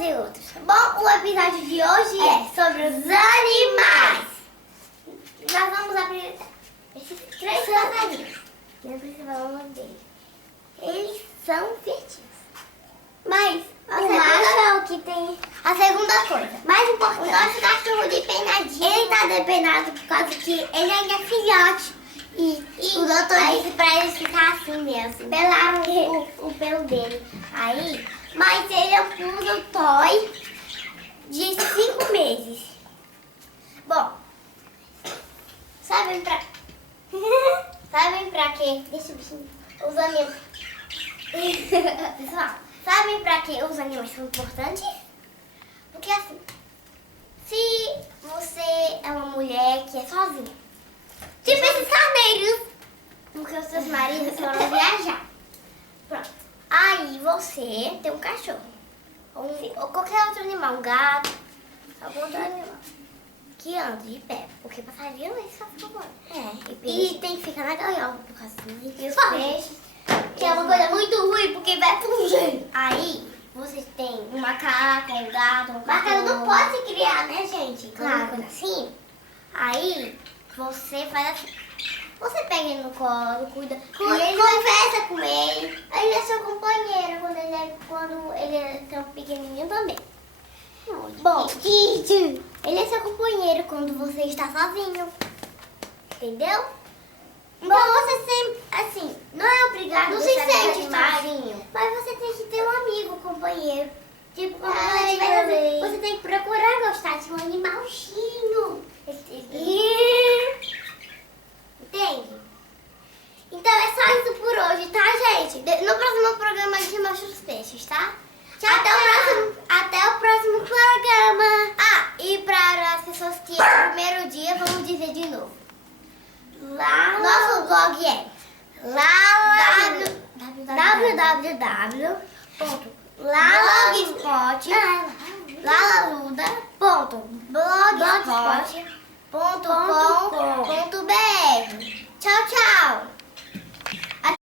trazer outros. Bom, o episódio de hoje é sobre os animais. Nós vamos apresentar esses 3 passarinhos. Não precisa falar o nome deles. Eles são feitinhos. Mas o macho é o que tem a segunda coisa. Mais importante. O nosso cachorro depenadinho. Ele tá depenado por causa que ele ainda é filhote. E o doutor disse pra ele ficar assim mesmo. Pelaram o pelo dele. Aí, mas ele é um poodle toy de 5 meses. Bom, sabem pra quê? Deixa o bichinho. Os animais. Pessoal, sabem pra que os animais são importantes? Porque assim, se você é uma mulher que é sozinha, tipo esses carneiros, porque os seus maridos foram viajar. Pronto. Aí você tem um cachorro. Ou qualquer outro animal, um gato, algum outro animal. Que anda de pé. Porque passarinho eles só ficam voando. E tem que ficar na gaiola por causa dos peixes. Que é uma coisa muito ruim, porque vai fugir. Aí você tem um macaco, um gato, um cachorro. Macaco não pode se criar, né, gente? Claro. Assim. Aí você faz assim. Você pega ele no colo, cuida. Conversa com ele. Ele é seu companheiro quando ele é tão pequenininho também. Bom, ele é seu companheiro quando você está sozinho. Entendeu? Então você sempre, assim, não é obrigado a se sente sozinho. Mas você tem que ter um amigo, companheiro. Tipo, quando você estiver sozinho, você tem que procurar gostar de um animalzinho. Entende? Então é só isso por hoje, tá, gente? No próximo programa a gente mostra os peixes, tá? Tchau, até o próximo programa. Ah, e para as pessoas que é o primeiro dia, vamos dizer de novo. Nosso blog é www.lalaluda.blogspot.com.br. Tchau, tchau.